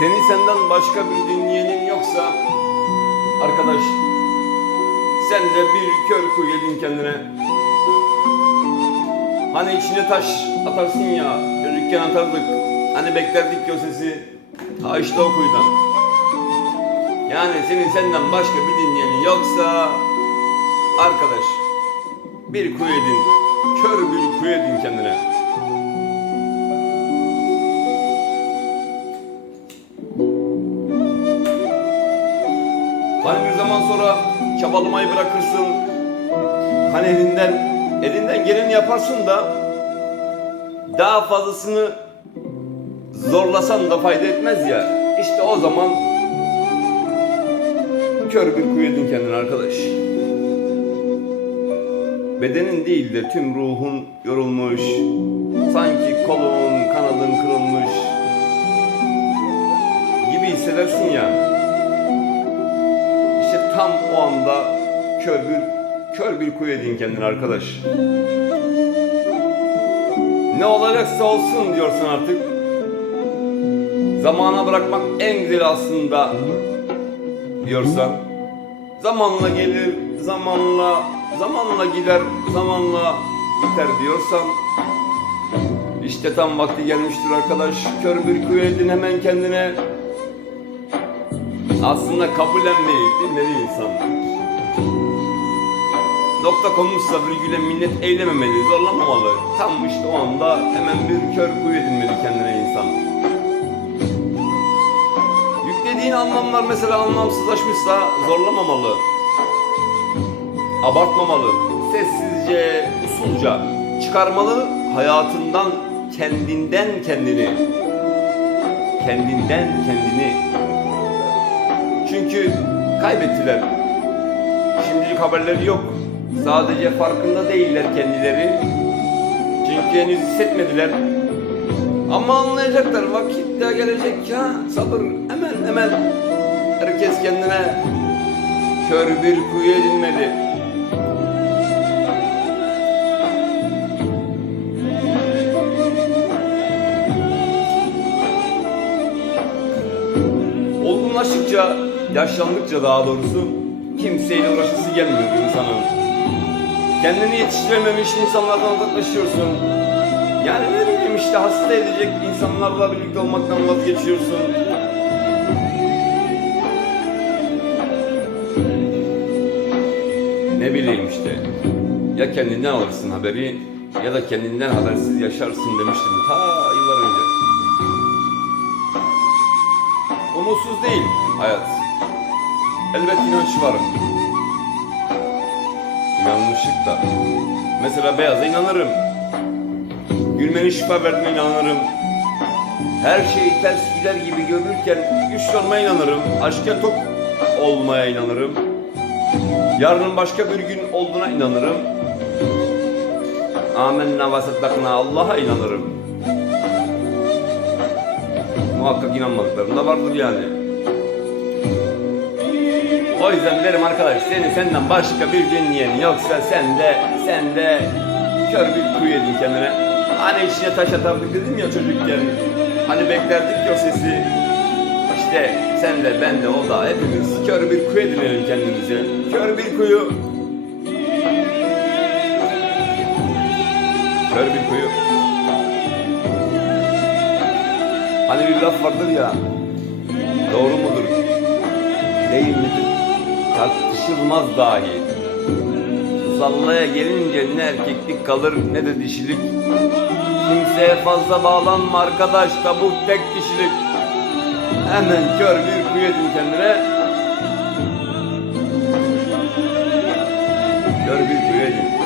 Senin senden başka bir dinleyenin yoksa arkadaş sen de bir kör kuyu yedin kendine. Hani içine taş atarsın ya çocukken atardık. Hani beklerdik o sesi. Ha işte o kuyudan. Yani senin senden başka bir dinleyenin yoksa arkadaş bir kuyu edin. Kör bir kuyu edin kendine. Hani bir zaman sonra çabalamayı bırakırsın. Hani elinden elinden geleni yaparsın da daha fazlasını zorlasan da fayda etmez ya. İşte o zaman kör bir kuyu edin kendine arkadaş. Bedenin değil de tüm ruhun yorulmuş. Sanki kolun, kanadın kırılmış gibi hissedersin ya. İşte tam o anda kör bir kör bir kuyu edin kendine arkadaş. Ne olacaksa olsun diyorsun artık. Zamana bırakmak en güzel aslında diyorsan. Zamanla gelir, zamanla zamanla gider, zamanla biter diyorsan. İşte tam vakti gelmiştir arkadaş. Kör bir kuyu edin hemen kendine. Aslında kabullenmeyi bilmeli insan. Nokta konmuşsa virgüle minnet eylememeli, zorlamamalı. Tam işte o anda hemen bir kör kuyu edinmeli kendine insan. Yüklediğin anlamlar mesela anlamsızlaşmışsa zorlamamalı. Abartmamalı. Sessizce, usulca çıkarmalı hayatından, kendinden kendini. Kendinden kendini. Çünkü kaybettiler. Şimdilik haberleri yok. Sadece farkında değiller kendileri. Çünkü henüz hissetmediler. Ama anlayacaklar. Vakit de gelecek ya. Sabır. Hemen hemen. Herkes kendine kör bir kuyu edinmeli. Olgunlaştıkça, yaşlandıkça daha doğrusu kimseyle uğraşası gelmiyor insanın. Kendini yetiştirememiş insanlardan uzaklaşıyorsun. Yani ne bileyim işte hasta edecek insanlarla birlikte olmaktan vazgeçiyorsun. Ne bileyim işte. Ya kendinden alırsın haberi ya da kendinden habersiz yaşarsın demiştim ta yıllar önce. Umutsuz değil hayat. Elbet inanç var. İnanmışlık da. Mesela beyaza inanırım. Gülmenin şifa verdiğine inanırım. Her şey ters gider gibi görülürken güçlü olmaya inanırım. Aşka tok olmaya inanırım. Yarının başka bir gün olduğuna inanırım. Amenna ve saddakna Allah'a inanırım. Muhakkak inanmadıklarım da vardır yani. O yüzden derim arkadaş seni senden başka bir dinleyen yoksa sen de sen de kör bir kuyu edin kendine. Hani içine taş atardık dedim ya çocukken. Hani beklerdik ya o sesi. İşte sen de ben de o da hepimiz kör bir kuyu edinelim kendimize. Kör bir kuyu. Kör bir kuyu. Hani bir laf vardır ya. Doğru mudur? Değil midir? Tartışılmaz dahi. Zallaya gelince ne erkeklik kalır ne de dişilik. Kimseye fazla bağlanma arkadaş tabuk tek kişilik. Hemen kör bir kuyu kendine. Kör bir kuyu